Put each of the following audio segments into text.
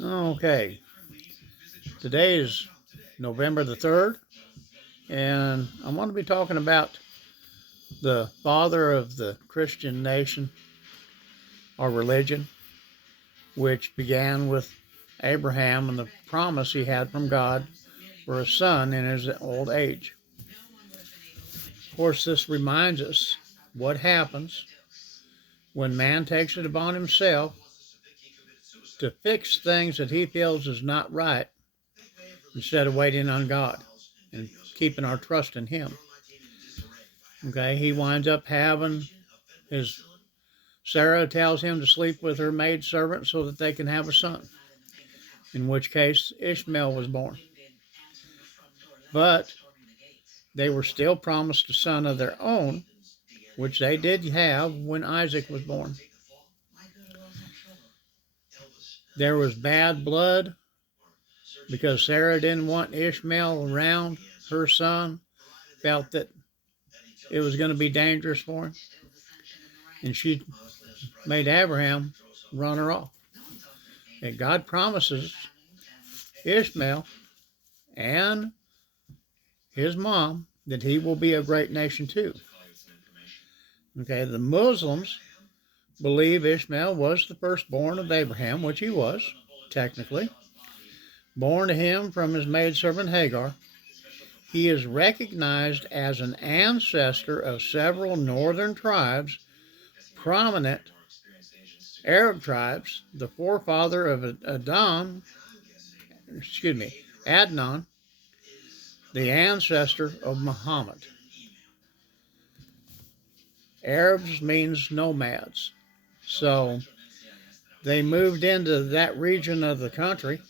Okay, today is November the 3rd, and I want to be talking about the father of the Christian nation or religion, which began with Abraham and the promise he had from God for a son in his old age. Of course, this reminds us what happens when man takes it upon himself to fix things that he feels is not right instead of waiting on God and keeping our trust in him. Okay, he winds up having his Sarah tells him to sleep with her maidservant so that they can have a son, in which case Ishmael was born. But they were still promised a son of their own, which they did have when Isaac was born. There was bad blood because Sarah didn't want Ishmael around her son, felt that it was going to be dangerous for him, and she made Abraham run her off. And God promises Ishmael and his mom that he will be a great nation too. Okay, the Muslims believe Ishmael was the firstborn of Abraham, which he was, technically, born to him from his maidservant Hagar. He is recognized as an ancestor of several northern tribes, prominent Arab tribes, the forefather of Adnan, the ancestor of Muhammad. Arabs means nomads. So they moved into that region of the country,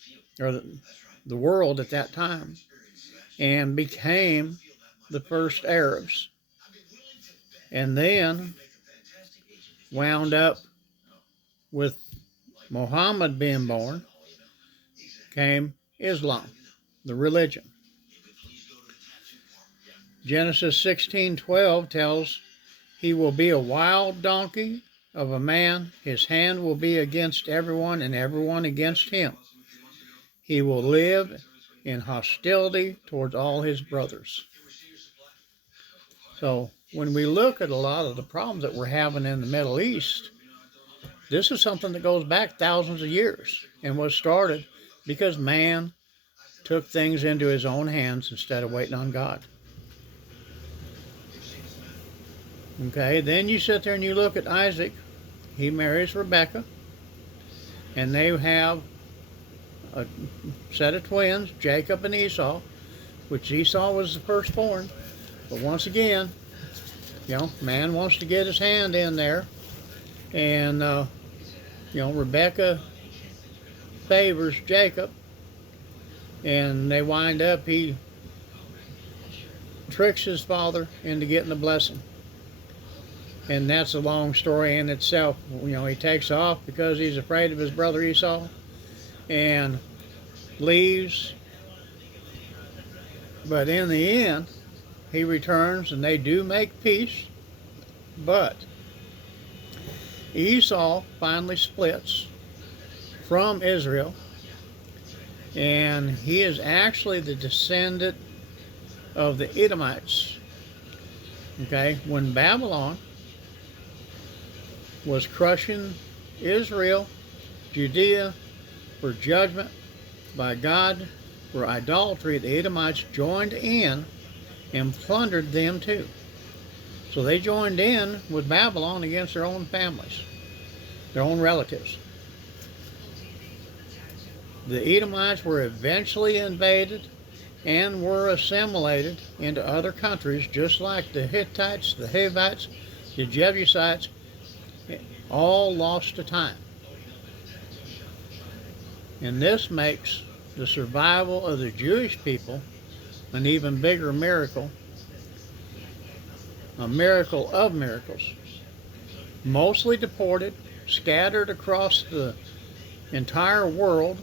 or the world at that time, and became the first Arabs. And then wound up with Muhammad being born, came Islam, the religion. Genesis 16:12 tells he will be a wild donkey of a man. His hand will be against everyone and everyone against him. He will live in hostility towards all his brothers. So when we look at a lot of the problems that we're having in the Middle East, this is something that goes back thousands of years and was started because man took things into his own hands instead of waiting on God. Okay, then you sit there and you look at Isaac. He marries Rebekah, and they have a set of twins, Jacob and Esau, which Esau was the firstborn. But once again, man wants to get his hand in there, and Rebekah favors Jacob, and they wind up, he tricks his father into getting the blessing. And that's a long story in itself. He takes off because he's afraid of his brother Esau and leaves. But in the end, he returns and they do make peace. But Esau finally splits from Israel, and he is actually the descendant of the Edomites. Okay, when Babylon was crushing Israel, Judea, for judgment by God for idolatry, the Edomites joined in and plundered them too. So they joined in with Babylon against their own families, their own relatives. The Edomites were eventually invaded and were assimilated into other countries, just like the Hittites, the Hivites, the Jebusites, all lost to time. And this makes the survival of the Jewish people an even bigger miracle, a miracle of miracles. Mostly deported, scattered across the entire world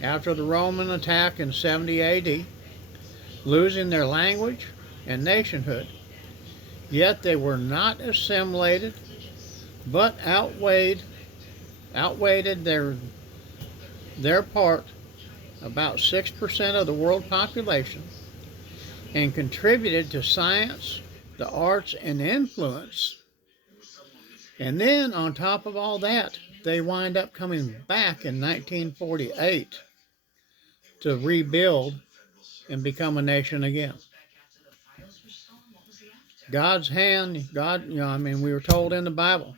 after the Roman attack in 70 AD, losing their language and nationhood. Yet they were not assimilated, but outweighed their their part, about 6% of the world population, and contributed to science, the arts, and influence. And then, on top of all that, they wind up coming back in 1948 to rebuild and become a nation again. God's hand, God, we were told in the Bible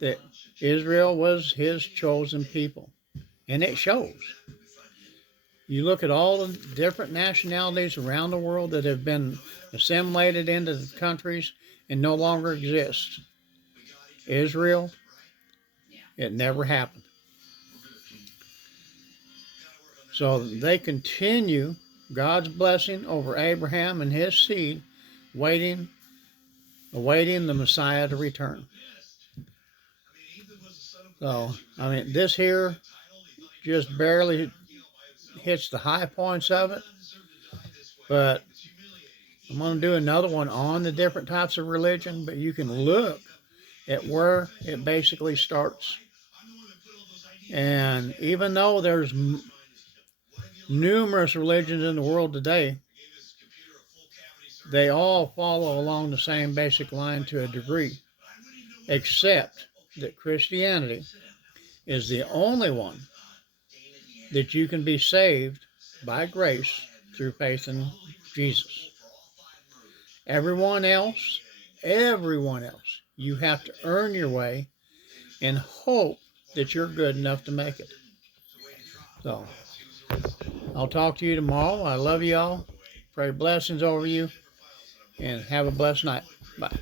that Israel was his chosen people, and it shows. You look at all the different nationalities around the world that have been assimilated into the countries and no longer exist. Israel, it never happened. So they continue God's blessing over Abraham and his seed, awaiting the Messiah to return. So, this here just barely hits the high points of it, but I'm going to do another one on the different types of religion, but you can look at where it basically starts. And even though there's numerous religions in the world today, they all follow along the same basic line to a degree, except that Christianity is the only one that you can be saved by grace through faith in Jesus. Everyone else, you have to earn your way and hope that you're good enough to make it. So, I'll talk to you tomorrow. I love you all. Pray blessings over you, and have a blessed night. Bye.